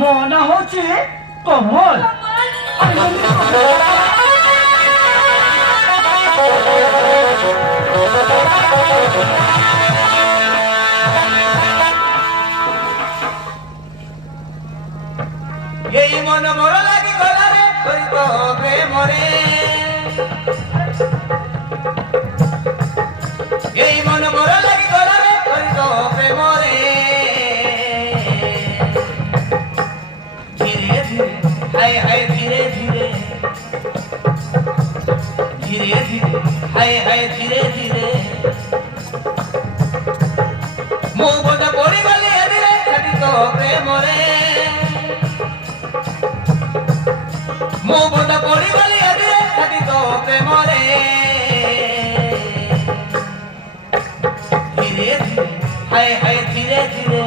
ମୋ ନାଁ ହଉଛି କମଲ। এই মন মোর লাগি গলারে তোই তো প্রেমরে এই মন মোর লাগি গলারে তোই তো প্রেমরে ধীরে ধীরে হায় হায় ধীরে ধীরে ধীরে ধীরে হায় হায় ধীরে ধীরে মো বদা পড়ি গলি ধীরে ছাড়ি তো প্রেমরে মো বদা পড়ি গলি ধীরে ছাড়ি তো প্রেমরে ধীরে ধীরে হায় হায় ধীরে ধীরে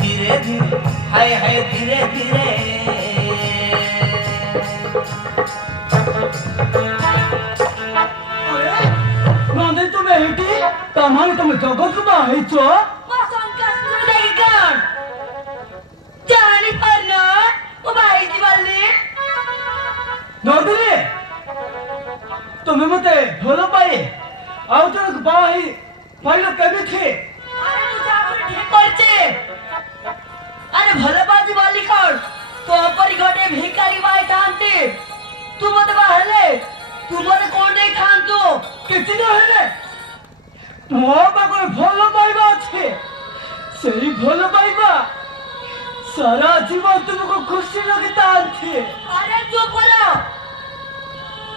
ধীরে ধীরে হায় হায় ধীরে ধীরে নন্দী তুমি এইটি তাহলে তুমি জগৎକୁ ବାହାହେଇଛ? ନନ୍ଦିନୀ ତୁମେ ମତେ ଭଲ ପାଇ ଆଉ ଜଣକୁ ବାହା ହେଇ ପାଇଲ କେମିତି? अरे भले बाजी वाली कर तो अपरी गटे भिखारी भाई थांती तू मत बाहले तू मत कोण नहीं थांतु କିଛି ନହେଲେ ମୋ ପାଖରେ ଭଲ ପାଇବା ଅଛି। ସେଇ ଭଲ ପାଇବା ସାରା ଜୀବନ ତୁମକୁ ଖୁସି ରଖିଥାନ୍ତି। अरे चुप करो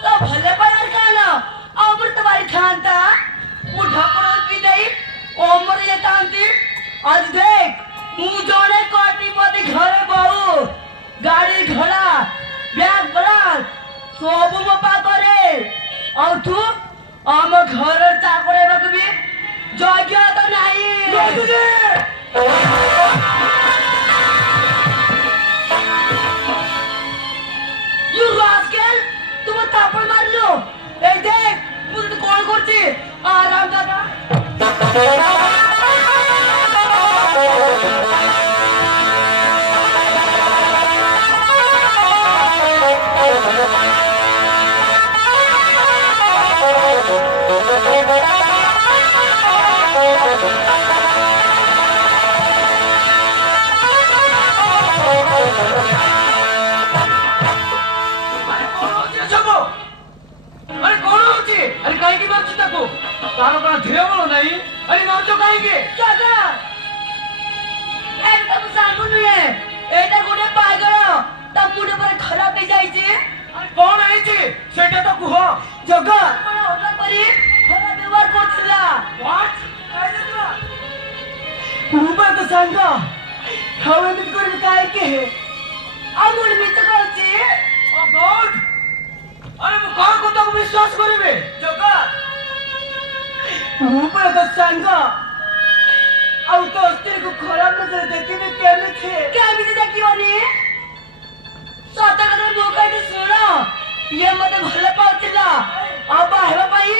तो भले पायर काना अमृत बारी थांता मुठा पड़ो की नहीं ओमर ये थांती आज देख मु जोने कोटिपति घरे बहु गाड़ी घोड़ा ब्याग बड़ा सब मो पाखरे और तू आम घर चाकरे बकबी जग्य तो नहीं यू रास्केल तुम थापड़ मार लो ए देख मुझे कौन करती आराम दादा अरे कहीं की बात चिता को तारो का धीरे बोलो नहीं। अरे मारतो कहीं दादा एक तब सांगू नुए एटा कोने पाई गयो तब मुडे पर खराब हो जाई छी कौन आई छी सेटा तो कुह जगा मन होता परी खराब व्यवहार करथिला व्हाट मुबा तो सांगा हवे मित कर काय के अमूल मित कहछि ओ गॉड अरे मु कौन को तो विश्वास करिवे जगा मुबा तो सांगा ଆଉ ତୋ ସ୍ତ୍ରୀକୁ ଖରାପ ନଜର ଦେଖିବି କେମିତି? କେମିତି ଦେଖିବନି ସତ କଥା ମୋ କହିଲି ଶୁଣ ଇଏ ମତେ ଭଲ ପାଉଥିଲା ଆଉ ବାହା ହେବା ପାଇଁ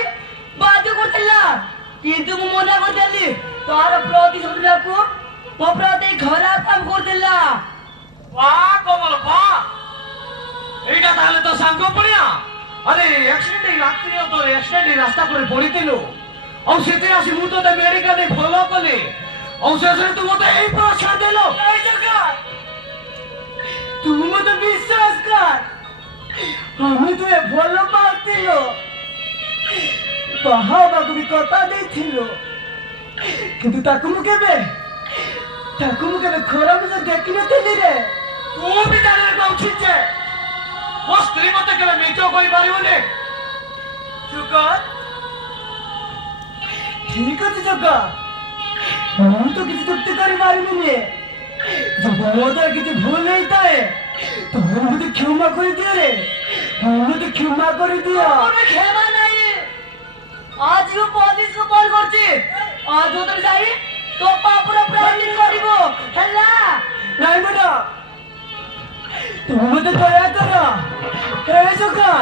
ବାଧ୍ୟ କରୁଥିଲା କିନ୍ତୁ ମୁଁ ମନା କରିଦେଲି ତାର ପ୍ରତିଶୋଧ ନେବାକୁ ମୋ ପ୍ରତି ଖରାପ କାମ କରୁଥିଲା। वाह कोमल वाह एटा ताले तो सांगो पड़िया। अरे एक्सीडेंट ही रात्रि तो एक्सीडेंट ही रास्ता पर पड़ीतिलु और सेते आसी मु तो मेडिकल दे फॉलो कले और से तू मते एई पर छाड़ देलो ए जगह तू मते विश्वास कर हमें तो ये भलो पातिलो बाहा बाकु भी कथा देथिलो किंतु ताकु मु केबे खराब से देखि नथिली रे। तू भी जाने को उचित छे वो स्त्री मते केबे मिचो कोई पारिबोनी जुकर ठीक अछि जगा हम तो किसी चुप्ति करी पारिबोनी जब मोदर किसी भूल नहीं थाए तो मुझे क्षमा कर दिया रे मुझे क्षमा कर दिया और क्षमा नहीं आज वो पुलिस को कॉल करछि आज उधर जाई तो पापर प्राणी करिवो हल्ला नहीं बेटा तुम मुझे दया करो ए जगह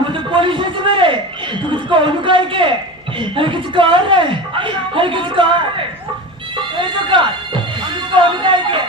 मुझे पुलिस से मेरे तू कुछ कौन काहे के अरे किसी कार रे अरे किसी कार ए जगह तू कौन काहे के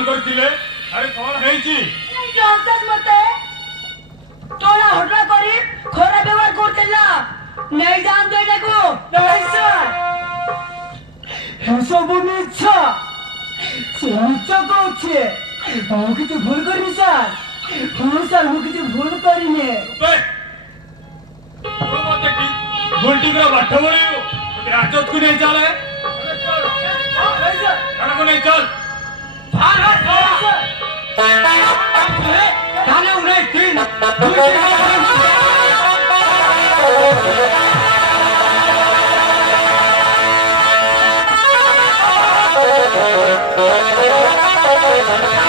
কান করছিলে আরে কଣ ହେଇଛି জলসাজ মতে তোরা হটলা করি খরা ব্যবহার করতে না নেই জানতো এটাকু নয় স্যার এসব মিথ্যা সে মিথ্যা করছে ও কিছু ভুল করিনি স্যার হ্যাঁ স্যার ও কিছু ভুল করিনি ତୁ ମତେ କି ଭୁଲଟି ପୁରା ବାଟ ବଳିବୁ ତତେ ରାଜତକୁ ନେଇ ଚାଲେ କାହାକୁ ନେଇ ଚାଲ ভার ভার তাহলে উড়াই তিন Thank you.